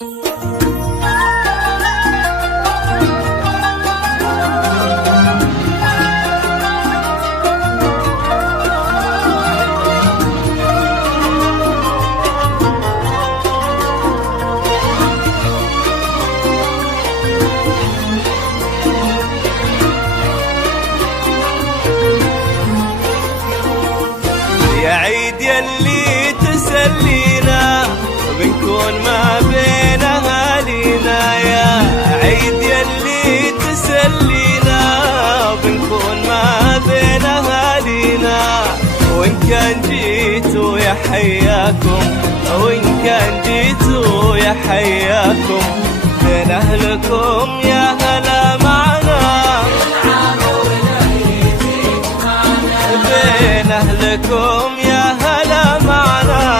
يا عيد يلي تسلينا بنكون ما بين أهالينا، يا عيد يلي تسلينا بنكون ما بين أهالينا. وإن كان جيتوا يا حياكم، وإن كان جيتوا يا حياكم، بين أهلكم يا هلا معنا، بين أهلكم يا هلا معنا.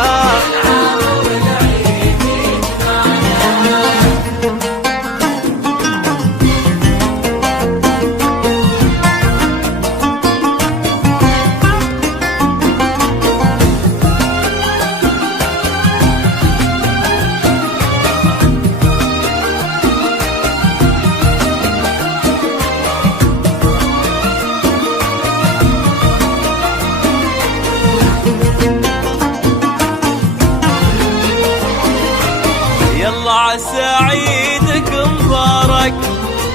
يلا عسى عيدك مبارك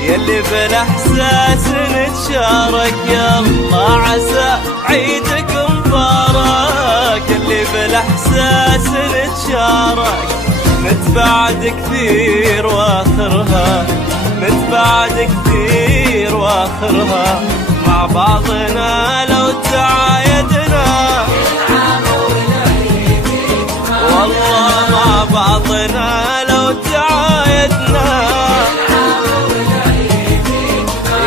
يلي بالاحساس نتشارك، يلا عسى عيدك مبارك يلي بالاحساس نتشارك. نتبعد كثير واخرها، نتبعد كثير واخرها، مع بعضنا لو تعايدنا، والله مع بعضنا لو تعايدنا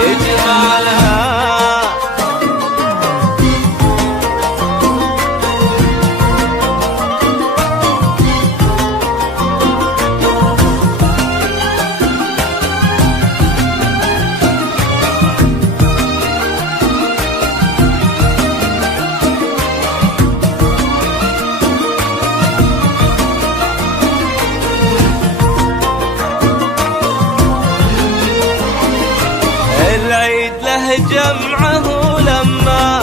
يجمعنا. العيد له جمعه لما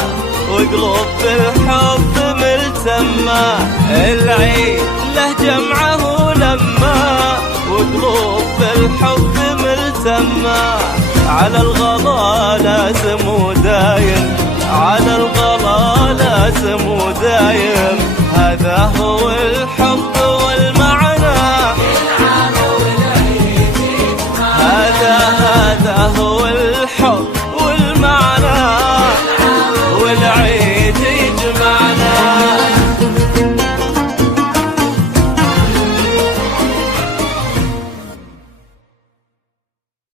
وقلوب بالحب ملتمة، العيد له جمعه لما وقلوب بالحب ملتمة. على الغلا لازم ودايم، على الغلا لازم ودايم، هذا هو الحب والمعنى، هذا هو الحب والمعنى والعيد.